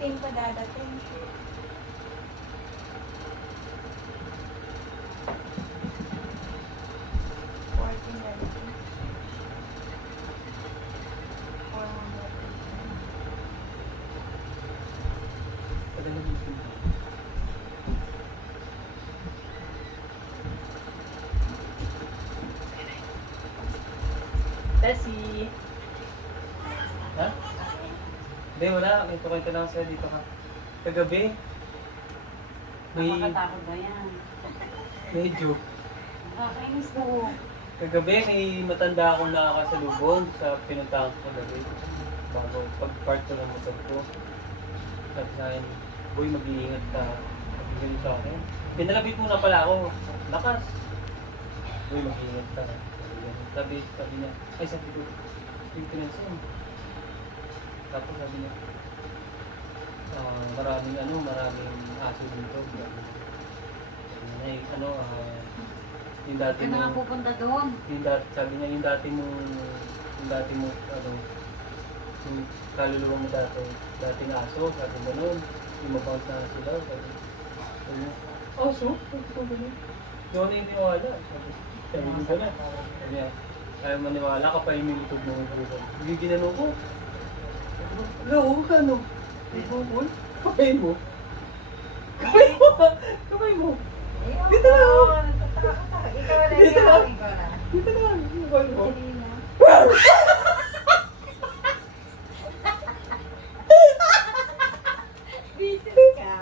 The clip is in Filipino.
15 pa dadating. Tessie! Ha? Hindi, wala. May pakita lang sa'yo dito ka. Kagabi. Nakakatakot ba yan? Medyo. Nakakainis po. Kagabi may matanda akong nakakasalubong sa pinuntahan ko kagabi. Bago pag-park ko ng motor ko. Sabi sa akin, boy, mag-iingat ka. Sabi sa akin. Pinalabit muna pala ako. Lakas. Boy, mag-iingat ka. Sabi niya, ay sabi ko, maintenance yun. Tapos sabi niya, maraming aso dito. Sabi niya, yung dati Huwag ka na nga pupunta doon. sabi niya, yung dati mo, yung kaluluwa mo dating aso, sabi mo nun, yung mabounce na aso daw, sabi niya, aso? Sabi ko gano'n. Doon na hindi wala. Sabi mo gano'n. Sabi niya, ayaw maniwala ka pa yung minutog mo ng buwan. Hindi ginano ko. Hello, ano? Bukol? Kamay mo? Kamay mo! Kamay mo! Dito na ako! Ikaw na Dito na! ikaw na. Dito na! Kamay mo! Busy ka.